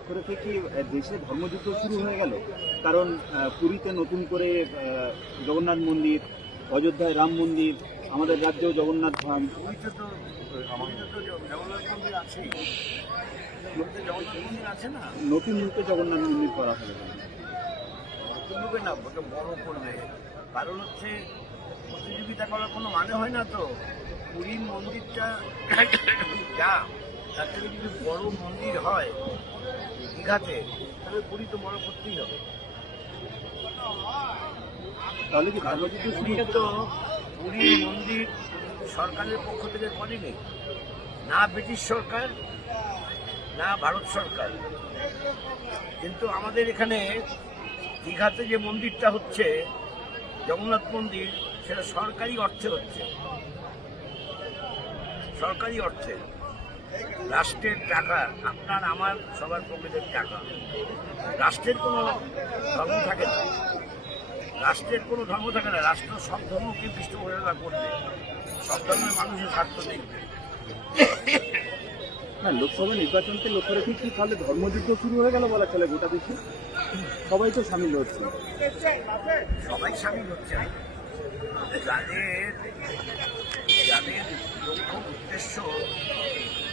লক্ষ্য রেখে কি দেশে ধর্মযুদ্ধ শুরু হয়ে গেল। কারণ পুরীতে নতুন করে জগন্নাথ মন্দির অযোধ্যায় রাম মন্দির আমাদের রাজ্যেও জগন্নাথ ধাম। নতুন রূপে জগন্নাথ মন্দির করা হবে না বড় করবে। কারণ হচ্ছে প্রতিযোগিতা করার কোনো মানে হয় না তো। পুরীর মন্দিরটা যা তার থেকে যদি বড় মন্দির হয় দীঘাতে তাহলে পুরী তো বড় করতেই হবে। পুরীতে তো পুরীর মন্দির সরকারের পক্ষ থেকে করেনি। না ব্রিটিশ সরকার না ভারত সরকার। কিন্তু আমাদের এখানে দীঘাতে যে মন্দিরটা হচ্ছে জগন্নাথ মন্দির সেটা সরকারি অর্থে হচ্ছে। সরকারি অর্থে। রাষ্ট্রের টাকা আপনার আমার সবার পকেটের টাকা। রাষ্ট্রের কোনো ধর্ম থাকে না। রাষ্ট্রের কোনো ধর্ম থাকে না। রাষ্ট্র সব ধর্মকে পৃষ্ঠপোষকতা করবে। সব ধর্মের মানুষের স্বার্থ দেখবে। না লোকসভা নির্বাচনকে লক্ষ্য রেখে কি তাহলে ধর্মযুদ্ধ শুরু হয়ে গেল বলা চলে গোটা দেশে? সবাই তো সামিল হচ্ছে। সবাই সামিল হচ্ছে। যাদের যাদের লক্ষ্য উদ্দেশ্য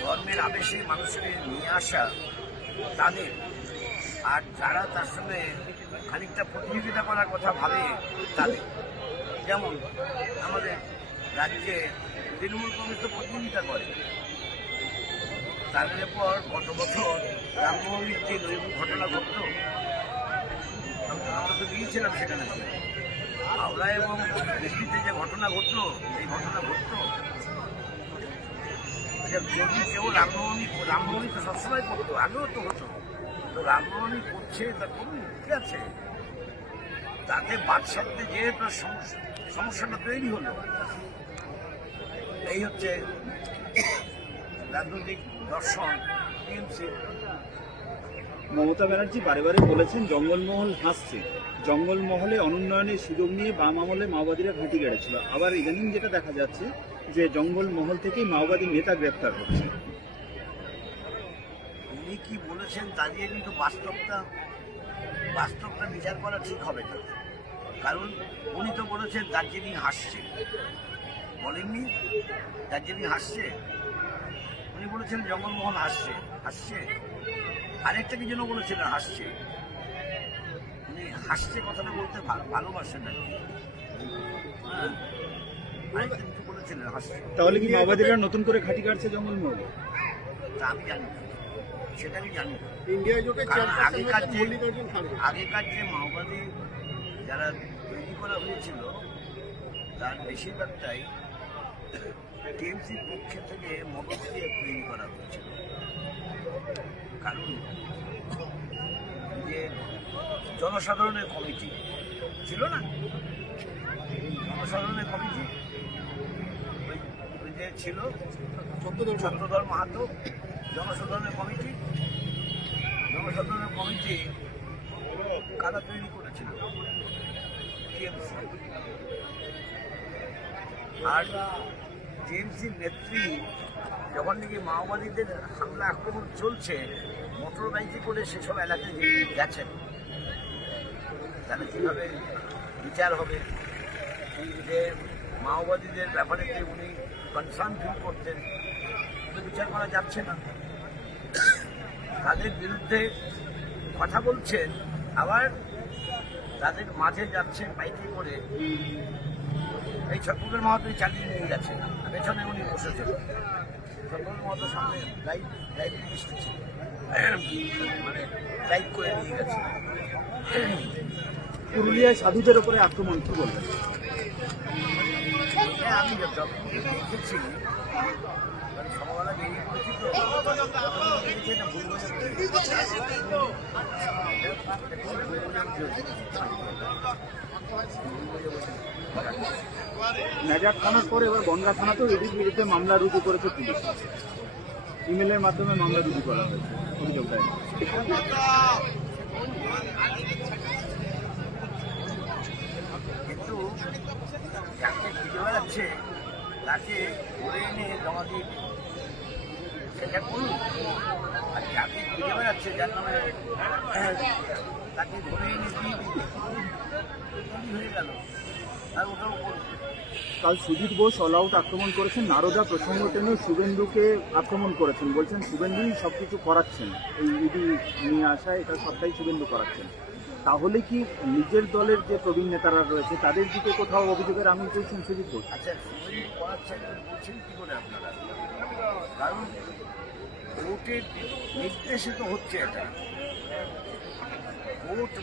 ধর্মের আবেশে মানুষকে নিয়ে আসা তাদের। আর যারা তার সঙ্গে খানিকটা প্রতিযোগিতা করার কথা ভাবে তাদের। যেমন আমাদের রাজ্যে তৃণমূল কংগ্রেস তো প্রতিযোগিতা করে। তাদের পর গত বছর রামমোহনীর যে নৈব ঘটনা ঘটল, আমরা তো গিয়েছিলাম সেখানে। হাওড়া এবং দিল্লিতে যে ঘটনা ঘটলো, এই ঘটনা ঘটলো যে যদি কেউ রামনবমী রামনবমী তো সবসময় করতো, আগেও তো হতো। তো রামনবমী করছে, তা করুন, ঠিক আছে। তাতে বাদশাতে যেহেতু সমস্যা- সমস্যাটা তৈরি হলো, এই হচ্ছে রাজনৈতিক দর্শন, টিএমসি। মমতা ব্যানার্জি বারে বারে বলেছেন, জঙ্গলমহল হাসছে। জঙ্গলমহলে অনুন্নয়নের সুযোগ নিয়ে বাম আমলে মাওবাদীরা ঘাঁটি গেড়েছিল। আবার ইদানিং যেটা দেখা যাচ্ছে যে জঙ্গলমহল থেকেই মাওবাদী নেতা গ্রেপ্তার হচ্ছে। উনি কি বলেছেন তা দিয়ে কিন্তু বাস্তবটা বাস্তবটা বিচার করা ঠিক হবে না। কারণ উনি তো বলেছেন দার্জিলিং হাসছে। বলেননি? দার্জিলিং হাসছে? উনি বলেছেন জঙ্গলমোহন হাসছে। হাসছে? আরেকটা কি জন্য বলেছিলেন হাসছে? উনি হাসছে কথাটা বলতে ভালোবাসেন না হ্যাঁ। কিছু হাসছে। তাহলে কি মাওবাদীরা নতুন করে ঘাঁটি কাটছে জঙ্গলমহলে? তা আমি জানি না। সেটা আমি জানি না। ইন্ডিয়া কারণ আগেকার যে আগেকার যে মাওবাদী যারা তৈরি করা হয়েছিল তার বেশিরভাগটাই টিএমসির পক্ষে থেকে মদত দিয়ে তৈরি করা হয়েছিল। কারণ যে জনসাধারণের কমিটি ছিল না? জনসাধারণের কমিটি যে ছিল চন্দ্রধর মাহাতো। জনসাধারণের কমিটি। জনসাধারণের কমিটি কারা তৈরি করেছিল। আর টিএমসির নেত্রী যখন নাকি মাওবাদীদের হামলা আক্রমণ চলছে মোটর বাইকে করে সেসব এলাকায় গেছেন তাহলে কীভাবে বিচার হবে? যে মাওবাদীদের ব্যাপারে যে উনি কনসার্ন ফিল করতেন বিচার করা যাচ্ছে না। তাদের বিরুদ্ধে কথা বলছেন আবার তাদের মাঝে যাচ্ছেন বাইকে করে। এই ছত্রপুরের মাহাতো চালিয়ে নিয়ে গেছেন পেছনে উনি বসেছেন। ছত্রপুর মাহাতো সামনে লাইভ লাইভ ছিল মানে লাইভ করে নিয়ে গেছে পুরুলিয়ায় সাধুদের উপরে আক্রমণ, কি বলবেন? নাজার থানার পরে এবার বনগা থানাতেও এদের বিরুদ্ধে মামলা রুজু করেছে পুলিশ। ইমেলের মাধ্যমে মামলা রুজু করা হয়েছে। অভিযোগ দায়ের। কিন্তু তাকে ধরে এনে জমা দিয়ে। সেটা করুন। আর যাকে খুঁজে বেড়াচ্ছে যার নামে তাকে ধরে এনে দিয়ে হয়ে গেল। আর কাল সুজিত বোস অল আউট আক্রমণ করেছেন। নারদা প্রসঙ্গ টেনে শুভেন্দুকে আক্রমণ করেছেন। বলছেন, শুভেন্দুই সবকিছু করাচ্ছেন। এই ইডি নিয়ে আসা, এটা সবটাই শুভেন্দু করাচ্ছেন। তাহলে কি নিজের দলের যে প্রবীণ নেতারা রয়েছে, তাদের দিকে কোথাও অভিযোগের আমি তুলছেন সুজিত বোস আচ্ছা বলছেন করে আপনারা? কারণ কোর্টের নির্দেশে তো হচ্ছে এটা। কোর্ট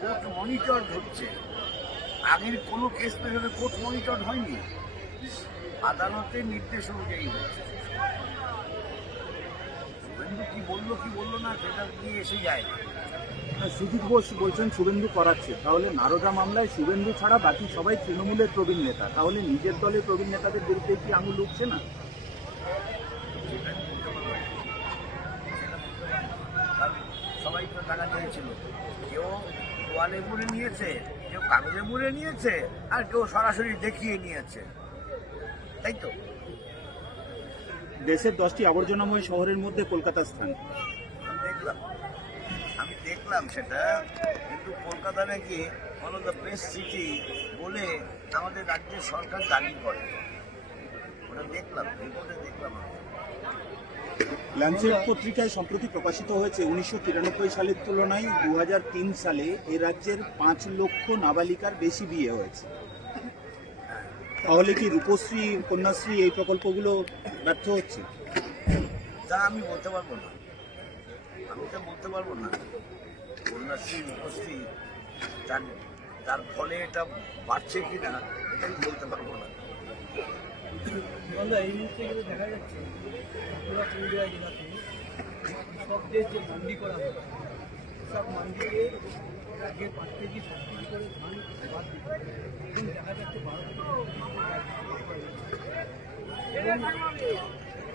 কোর্ট মনিটর হচ্ছে আগের কোনো কেস পেছনে কোর্ট মনিটর হয়নি। আদালতের নির্দেশ অনুযায়ী হচ্ছে। কি বলল কি বলল না, সেটা নিয়ে এসে যায়। সুজিত বোস বলছেন শুভেন্দু করাচ্ছে। তাহলে নারদা মামলায় শুভেন্দু ছাড়া বাকি সবাই তৃণমূলের প্রবীণ নেতা। তাহলে নিজের দলের প্রবীণ নেতাদের বিরুদ্ধে কি আঙুল উঠছে না? সবাই তো টাকা নিয়েছিল কেউ তোয়ালে মুড়ে নিয়েছে কেউ কাগজে মুড়ে নিয়েছে আর কেউ সরাসরি দেখিয়ে নিয়েছে। তাই তো? দেশের দশটি আবর্জনাময় শহরের মধ্যে কলকাতা স্থান। দেখলাম। আমি দেখলাম সেটা কিন্তু কলকাতা নাকি one of the best city বলে আমাদের রাজ্যের সরকার দাবি করে। ওটা দেখলাম রিপোর্টে দেখলাম আমি। ল্যান্সেট পত্রিকায় সম্প্রতি প্রকাশিত হয়েছে উনিশশো তিরানব্বই সালের তুলনায় দু হাজার তিন সালে এ রাজ্যের পাঁচ লক্ষ নাবালিকার বেশি বিয়ে হয়েছে। তাহলে কি রূপশ্রী কন্যাশ্রী এই প্রকল্পগুলো ব্যর্থ হচ্ছে? তা আমি বলতে পারব না। তো বলতে পারব না। কন্যাশ্রী রূপশ্রী তার তার ফলে এটা বাড়ছে কি না এটা আমি বলতে পারব না। এই মুহূর্তে দেখা যাচ্ছে যে করা হচ্ছে সব আগে দেখা যাচ্ছে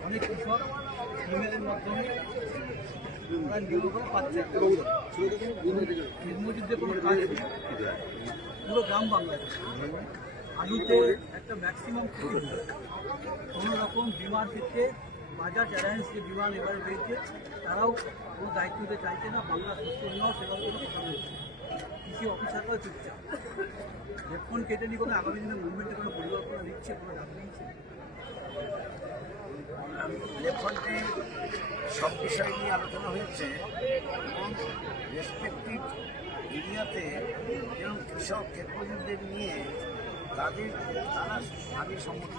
অনেক কৃষক ইমেলের মাধ্যমে দিনমজুরদের কোনো কাজ পুরো গ্রাম বাংলাদেশ আলুতে একটা ম্যাক্সিমাম ক্ষতি কোনো রকম বিমার ক্ষেত্রে বাজার চ্যালেঞ্জ যে বিমান এবারে পেয়েছে তারাও কোনো দায়িত্ব নিতে চাইছে না বাংলা কথা বলছে কৃষি অফিসাররাও চুপচাপ হেডফোন কেটে নিয়ে কোনো আগামী দিনের মুভমেন্টে কোনো পরিকল্পনা নিচ্ছে কোনো ডাক নিচ্ছে সব বিষয় নিয়ে আলোচনা হয়েছে, এবং রেসপেক্টিভ এরিয়াতে যেমন কৃষক ক্ষেত্রদের নিয়ে তাদের, তারা আগে হয়েছে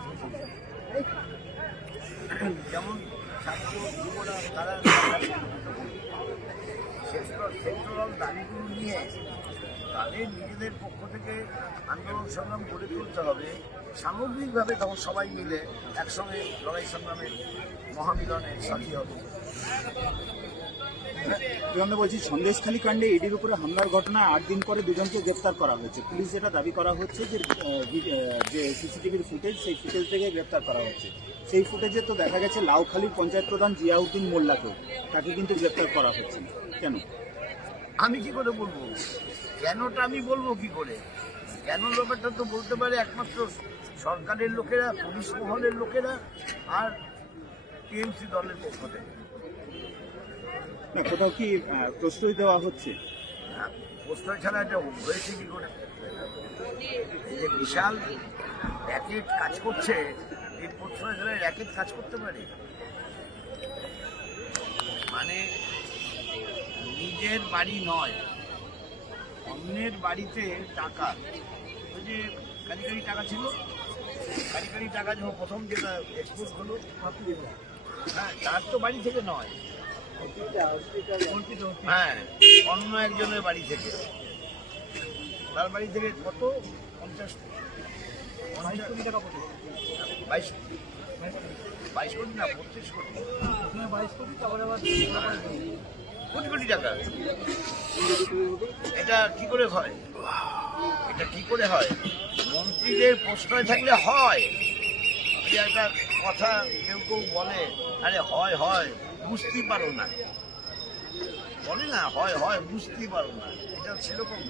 যেমন ছাত্র যুবরা, তারা সেক্টরাল দাবিগুলো নিয়ে তাদের নিজেদের পক্ষ থেকে আন্দোলন সংগ্রাম গড়ে তুলতে হবে। সামগ্রিকভাবে তখন সবাই মিলে একসঙ্গে লড়াই সংগ্রামে মহামিলনে সাথী হবে। আমরা বলছি, সন্দেশখালী কাণ্ডে ইডির উপরে হামলার ঘটনা আট দিন পরে দুজনকে গ্রেপ্তার করা হয়েছে। পুলিশ যেটা দাবি করা হচ্ছে যে যে সিসিটিভির ফুটেজ, সেই ফুটেজ থেকে গ্রেপ্তার করা হচ্ছে সেই ফুটেজে তো দেখা গেছে, লাউখালীর পঞ্চায়েত প্রধান জিয়াউদ্দিন মোল্লাকেও তাকে কিন্তু গ্রেপ্তার করা হচ্ছে। কেন? আমি কি করে বলব? কেনটা আমি বলব কি করে? কেন ব্যাপারটা তো বলতে পারে, একমাত্র সরকারের লোকেরা, পুলিশ মহলের লোকেরা, আর টিএমসি দলের পক্ষ থেকে। না কোথাও কি প্রশ্রয় দেওয়া হচ্ছে? হ্যাঁ, প্রশ্রয় ছাড়া এটা হয়েছে কি করে? এই যে বিশাল র্যাকেট কাজ করছে এই প্রশ্রয় ছাড়া র্যাকেট কাজ করতে পারে? মানে নিজের বাড়ি নয় অন্যের বাড়িতে টাকা। ওই যে কারিগরি টাকা ছিল কারিগরি টাকা যখন প্রথম যেটা এক্সপোর্ট হলো তার তো বাড়ি থেকে নয়। হ্যাঁ অন্য একজনের বাড়ি থেকে। তার বাড়ি থেকে কত? পঞ্চাশ বাইশ বাইশ কোটি। না পঁচিশ কোটি। বাইশ কোটি তারপরে আবার কোটি কোটি টাকা। এটা কি করে হয়? এটা কি করে হয়? মন্ত্রীদের প্রশ্রয় থাকলে হয়। যে একটা কথা কেউ কেউ বলে আরে হয় হয় বুঝতেই পারো না। বলে না হয় হয় বুঝতেই পারো না। এটা সেরকম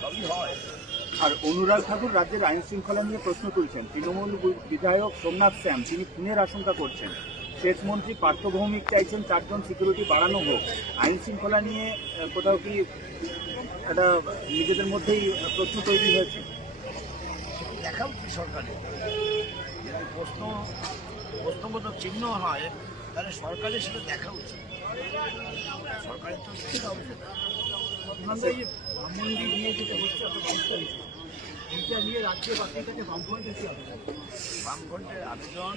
সবই হয়। আর অনুরাগ ঠাকুর রাজ্যের আইন শৃঙ্খলা নিয়ে প্রশ্ন তুলছেন। তৃণমূল বিধায়ক সোমনাথ শ্যাম তিনি খুনের আশঙ্কা করছেন। সেচ মন্ত্রী পার্থ ভৌমিক চাইছেন চারজন সিকিউরিটি বাড়ানো হোক। আইন শৃঙ্খলা নিয়ে কোথাও কি একটা নিজেদের মধ্যেই প্রশ্ন তৈরি হয়েছে? সেটি দেখা উচিত সরকারের। প্রশ্ন, প্রশ্নবোধক চিহ্ন হয়, তাহলে সরকারের সেটা দেখা উচিত। সরকারের তো সেটা হচ্ছে নিয়ে আবেদন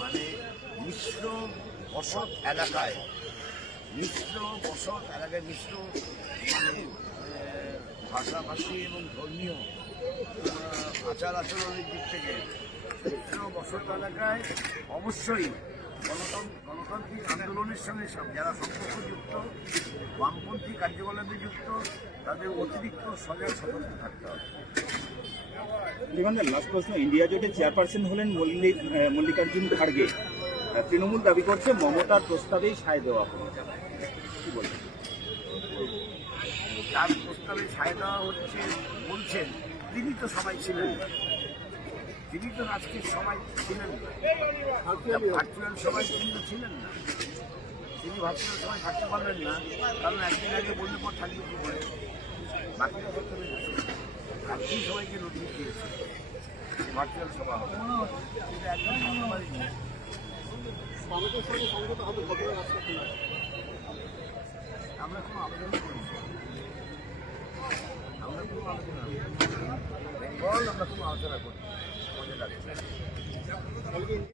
মানে মিশ্র বসত এলাকায়, মিশ্র বসত এলাকায়, মিশ্র মানে ভাষাভাষী এবং ধর্মীয় আচার আচরণের দিক থেকে মিশ্র এলাকায় অবশ্যই গণতন্ত্র গণতান্ত্রিক আন্দোলনের সঙ্গে যারা সম্পর্কযুক্ত বামপন্থী কার্যকলাপে যুক্ত তাদের অতিরিক্ত সজাগ সতর্ক থাকতে হবে। লাস্ট প্রশ্ন ইন্ডিয়া জোটের চেয়ারপারসন হলেন মল্লিক মল্লিকার্জুন খাড়গে। তৃণমূল দাবি করছে মমতার প্রস্তাবেই সায় দেওয়া হবে। কি বলবেন? তার প্রস্তাবে সায় দেওয়া হচ্ছে বলছেন তিনি তো সবাই ছিলেন। তিনি তো আজকের সবাই ছিলেন না। ভার্চুয়াল সবাই তিনি তো ছিলেন না। তিনি ভার্চুয়াল সবাই থাকতে পারবেন না। কারণ একদিন আগে বললে পর থাকবে কি করে? বাকিরা করতে আপনি সবাইকে নোটিশ দিয়েছে। ভার্চুয়াল সভা হবে। কিন্তু একদম জানতে পারিনি আমরা কোনো আবেদন করিনি। আমরা কোনো আলোচনা বেঙ্গল আমরা কোনো আলোচনা করি じゃあこの辺り。